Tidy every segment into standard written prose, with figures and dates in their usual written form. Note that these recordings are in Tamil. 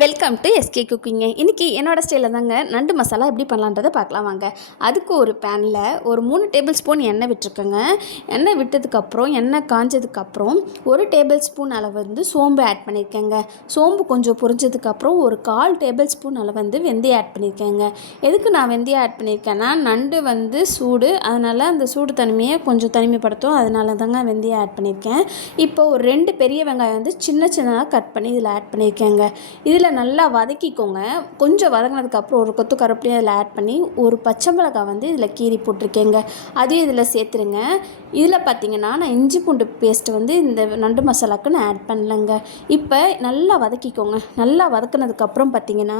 Welcome to SK குக்கிங்க. இன்றைக்கி என்னோடய ஸ்டைலில் தாங்க நண்டு மசாலா எப்படி பண்ணலான்றதை பார்க்கலாம் வாங்க. அதுக்கு ஒரு பேனில் ஒரு 3 டேபிள் ஸ்பூன் எண்ணெய் விட்டுருக்கேங்க. எண்ணெய் விட்டதுக்கப்புறம் எண்ணெய் காஞ்சதுக்கப்புறம் 1 டேபிள் ஸ்பூன் அளவு வந்து சோம்பு ஆட் பண்ணியிருக்கேங்க. சோம்பு கொஞ்சம் பொரிஞ்சதுக்கப்புறம் ஒரு 1/4 டேபிள் ஸ்பூன் அளவு வந்து வெந்தயம் ஆட் பண்ணியிருக்கேங்க. எதுக்கு நான் வெந்தயம் ஆட் பண்ணியிருக்கேன்னா, நண்டு வந்து சூடு, அதனால் அந்த சூடு தனிமையை கொஞ்சம் தனிமைப்படுத்தும். அதனால தாங்க வெந்தயம் ஆட் பண்ணியிருக்கேன். இப்போ ஒரு 2 பெரிய வெங்காயம் வந்து சின்ன சின்னதாக கட் பண்ணி இதில் ஆட் பண்ணியிருக்கேங்க. இதில் நல்லா வதக்கிக்கோங்க. கொஞ்சம் வதங்கினதுக்கப்புறம் ஒரு கொத்து கருவேப்பிலையும் அதில் ஆட் பண்ணி ஒரு பச்சை மிளகாய் வந்து இதில் கீறி போட்டிருக்கேங்க. அதையும் இதில் சேர்த்துருங்க. இதில் பார்த்தீங்கன்னா நான் இஞ்சி பூண்டு பேஸ்ட்டு வந்து இந்த நண்டு மசாலாவுக்கு நான் ஆட் பண்ணலைங்க. இப்போ நல்லா வதக்கிக்கோங்க. நல்லா வதக்கினதுக்கப்புறம் பார்த்தீங்கன்னா,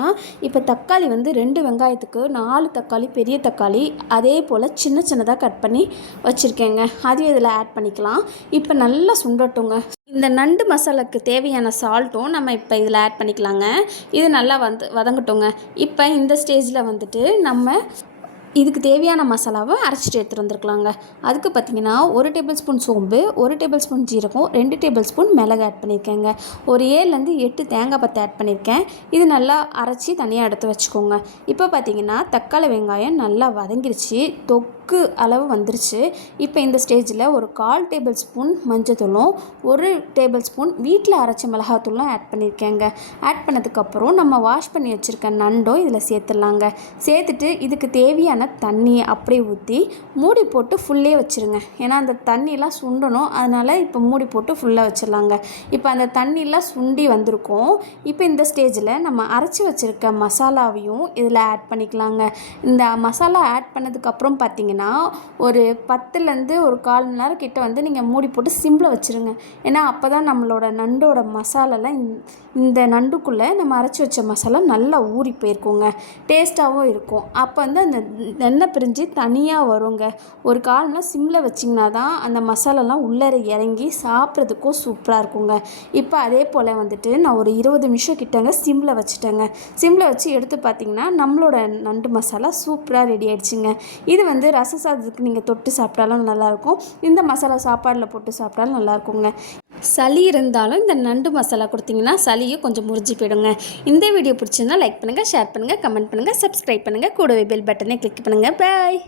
இப்போ தக்காளி வந்து 2 வெங்காயத்துக்கு 4 தக்காளி, பெரிய தக்காளி அதே போல் சின்ன சின்னதாக கட் பண்ணி வச்சுருக்கேங்க. அதையும் இதில் ஆட் பண்ணிக்கலாம். இப்போ நல்லா சுண்டட்டுங்க. இந்த நண்டு மசாலாவுக்கு தேவையான சால்ட்டும் நம்ம இப்போ இதில் ஆட் பண்ணிக்கலாங்க. இது நல்லா வதங்கட்டுங்க. இப்போ இந்த ஸ்டேஜில் வந்துட்டு நம்ம இதுக்கு தேவையான மசாலாவை அரைச்சிட்டு எடுத்துகிட்டு வந்துருக்கலாங்க. அதுக்கு பார்த்திங்கன்னா 1 டேபிள் ஸ்பூன் சோம்பு, 1 டேபிள் ஸ்பூன் ஜீரகம், 2 டேபிள் ஸ்பூன் மிளகு ஆட் பண்ணியிருக்கேங்க. ஒரு 7லேருந்து 8 தேங்காய் பத்தை ஆட் பண்ணியிருக்கேன். இது நல்லா அரைச்சி தனியாக எடுத்து வச்சுக்கோங்க. இப்போ பார்த்திங்கன்னா தக்காளி வெங்காயம் நல்லா வதங்கிருச்சு, தொக்கு அளவு வந்துருச்சு. இப்போ இந்த ஸ்டேஜில் ஒரு 1/4 டேபிள் ஸ்பூன் மஞ்சத்தூளும் 1 டேபிள் ஸ்பூன் வீட்டில் அரைச்ச மிளகாத்தூளும் ஆட் பண்ணியிருக்கேங்க. ஆட் பண்ணதுக்கப்புறம் நம்ம வாஷ் பண்ணி வச்சுருக்க நண்டும் இதில் சேர்த்துடலாங்க. சேர்த்துட்டு இதுக்கு தேவையான தண்ணியை அப்படியே ஊற்றி மூடி போட்டு ஃபுல்லே வச்சுருங்க. ஏன்னா அந்த தண்ணியெலாம் சுண்டணும், அதனால் இப்போ மூடி போட்டு ஃபுல்லாக வச்சிடலாங்க. இப்போ அந்த தண்ணியெலாம் சுண்டி வந்திருக்கும். இப்போ இந்த ஸ்டேஜில் நம்ம அரைச்சி வச்சுருக்க மசாலாவையும் இதில் ஆட் பண்ணிக்கலாங்க. இந்த மசாலா ஆட் பண்ணதுக்கப்புறம் பார்த்திங்கன்னா ஒரு 10லேருந்து ஒரு 1/4 மணி நேரம் கிட்ட வந்து நீங்கள் மூடி போட்டு சிம்மில் வச்சுருங்க. ஏன்னா அப்போ தான் நம்மளோட நண்டோட மசாலாலாம் இந்த நண்டுக்குள்ளே நம்ம அரைச்சி வச்ச மசாலா நல்லா ஊறி போயிருக்குங்க, டேஸ்ட்டாகவும் இருக்கும். அப்போ வந்து அந்த எண்ணெய் பிரிஞ்சு தனியாக வருங்க. ஒரு 1/4 மணி நேரம் சிம்மில் வச்சிங்கன்னா தான் அந்த மசாலாலாம் உள்ளே இறங்கி சாப்பிட்றதுக்கும் சூப்பராக இருக்குங்க. இப்போ அதே போல் வந்துட்டு நான் ஒரு 20 நிமிஷம் கிட்டங்க சிம்மில் வச்சுட்டேங்க. சிம்மில் வச்சு எடுத்து பார்த்திங்கன்னா நம்மளோட நண்டு மசாலா சூப்பராக ரெடி ஆகிடுச்சிங்க. இது வந்து ரச சாதத்துக்கு நீங்கள் தொட்டு சாப்பிட்டாலும் நல்லாயிருக்கும், இந்த மசாலா சாப்பாடில் போட்டு சாப்பிட்டாலும் நல்லாயிருக்குங்க. சளி இருந்தாலும் இந்த நண்டு மசாலா கொடுத்திங்கன்னா சளியும் கொஞ்சம் முறிஞ்சு போயிடுங்க. இந்த வீடியோ பிடிச்சிருந்தா லைக் பண்ணுங்கள், ஷேர் பண்ணுங்கள், கமெண்ட் பண்ணுங்கள், சப்ஸ்கிரைப் பண்ணுங்கள், கூடவே பெல் பட்டனை கிளிக் பண்ணுங்கள். பாய்.